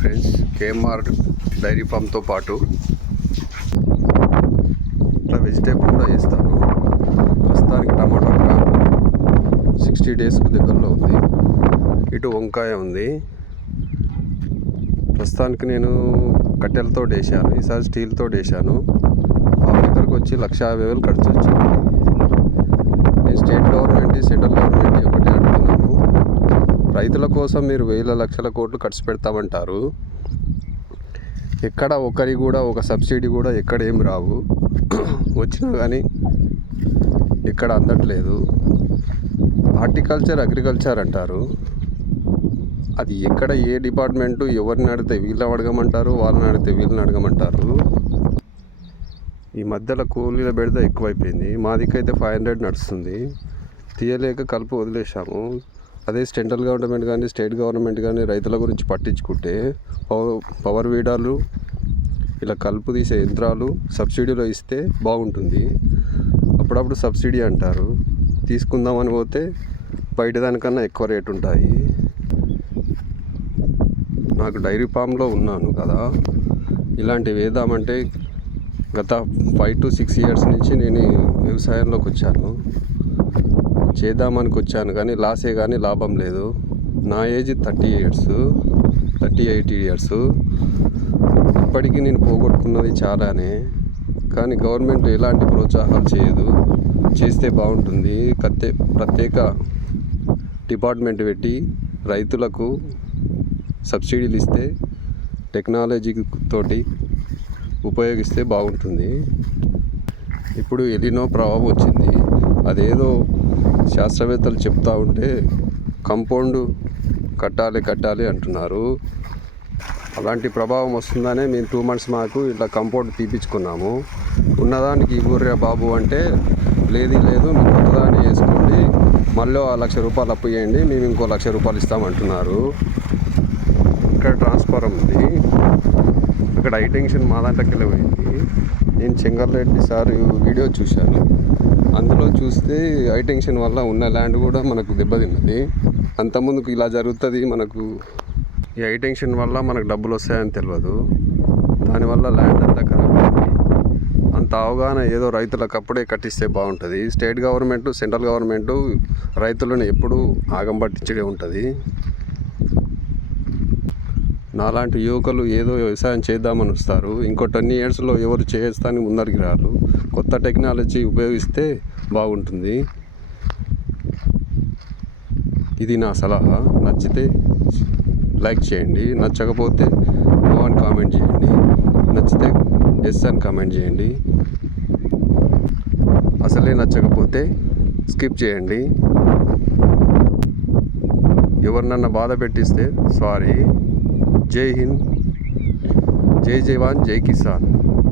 Friends, KMR dairy ఫామ్తో పాటు ఇట్లా vegetable కూడా వేస్తాను. ప్రస్తుతానికి టమాటా క్రాప్ 60 డేస్కు దగ్గరలో ఉంది. ఇటు వంకాయ ఉంది. ప్రస్తుతానికి నేను కట్టెలతో వేసాను, ఈసారి స్టీల్తో వేసాను. హాఫ్ ఎకర్కి వచ్చి 1,50,000 ఖర్చు వచ్చింది. నేను స్టేట్ గవర్నమెంట్, సెంట్రల్ గవర్నమెంట్ ఒకటి అడుగుతున్నాను. రైతుల కోసం మీరు వేల లక్షల కోట్లు ఖర్చు పెడతామంటారు. ఎక్కడ ఒకరి కూడా ఒక సబ్సిడీ కూడా ఎక్కడ ఏం రావు. వచ్చినా కానీ ఇక్కడ అందట్లేదు. హార్టికల్చర్, అగ్రికల్చర్ అంటారు. అది ఎక్కడ ఏ డిపార్ట్మెంటు ఎవరిని అడిగితే వీళ్ళని అడగమంటారు, వాళ్ళని అడిగితే వీళ్ళని అడగమంటారు. ఈ మధ్యలో కూలీల బెడద ఎక్కువైపోయింది. మా దిక్కైతే 500 నడుస్తుంది. తీయలేక కలుపు వదిలేసాము. అదే సెంట్రల్ గవర్నమెంట్ కానీ స్టేట్ గవర్నమెంట్ కానీ రైతుల గురించి పట్టించుకుంటే పవర్ వీడర్లు, ఇలా కలుపు తీసే యంత్రాలు సబ్సిడీలో ఇస్తే బాగుంటుంది. అప్పుడప్పుడు సబ్సిడీ అంటారు, తీసుకుందామని పోతే బయట దానికన్నా ఎక్కువ రేటు ఉంటాయి. నాకు డైరీ ఫామ్లో ఉన్నాను కదా, ఇలాంటివి వేద్దామంటే గత 5 to 6 years నుంచి నేను వ్యవసాయంలోకి వచ్చాను. చేద్దామనికి వచ్చాను కానీ లాసే కానీ లాభం లేదు. నా ఏజ్ 38 years. ఇప్పటికీ నేను పోగొట్టుకున్నది చాలానే. కానీ గవర్నమెంట్ ఎలాంటి ప్రోత్సాహాలు చేయదు. చేస్తే బాగుంటుంది. ప్రత్యేక డిపార్ట్మెంట్ పెట్టి రైతులకు సబ్సిడీలు ఇస్తే, టెక్నాలజీ తోటి ఉపయోగిస్తే బాగుంటుంది. ఇప్పుడు ఎలినో ప్రభావం వచ్చింది. అదేదో శాస్త్రవేత్తలు చెప్తా ఉంటే కంపౌండ్ కట్టాలి అంటున్నారు. అలాంటి ప్రభావం వస్తుందనే మేము 2 months మాకు ఇట్లా కంపౌండ్ తీపించుకున్నాము. ఉన్నదానికి ఊర్రా బాబు అంటే లేదు మీరు కొత్తదాన్ని వేసుకోండి, మళ్ళీ 1,00,000 రూపాయలు అప్పు చేయండి, మేము ఇంకో 1,00,000 రూపాయలు ఇస్తామంటున్నారు. ఇక్కడ ట్రాన్స్ఫారం ఉంది, ఇక్కడ హైటెన్షన్ మా దాంట్లోకి వెళ్ళిపోయింది. నేను చెంగల్రెడ్డి సార్ వీడియో చూశాను. అందులో చూస్తే హైటెన్షన్ వల్ల ఉన్న ల్యాండ్ కూడా మనకు దెబ్బతిన్నది. అంతకుముందుకు ఇలా జరుగుతుంది. మనకు ఈ హైటెన్షన్ వల్ల మనకు డబ్బులు వస్తాయని తెలియదు. దానివల్ల ల్యాండ్ అంతా ఖరాబ్ అయింది. అంత అవగాహన ఏదో రైతులకు అప్పుడే కట్టిస్తే బాగుంటుంది. స్టేట్ గవర్నమెంట్, సెంట్రల్ గవర్నమెంట్ రైతులను ఎప్పుడూ ఆగం పట్టించడే ఉంటుంది. నాలాంటి యువకులు ఏదో వ్యవసాయం చేద్దామని వస్తారు. ఇంకో 10 yearsలో ఎవరు చేస్తానికి ముందరికి రారు. కొత్త టెక్నాలజీ ఉపయోగిస్తే బాగుంటుంది. ఇది నా సలహా. నచ్చితే లైక్ చేయండి, నచ్చకపోతే నో అని కామెంట్ చేయండి, నచ్చితే ఎస్ అని కామెంట్ చేయండి, అసలే నచ్చకపోతే స్కిప్ చేయండి. ఎవరినన్నా బాధ పెట్టిస్తే సారీ. జై హింద్, జై జవాన్, జై కిసాన్.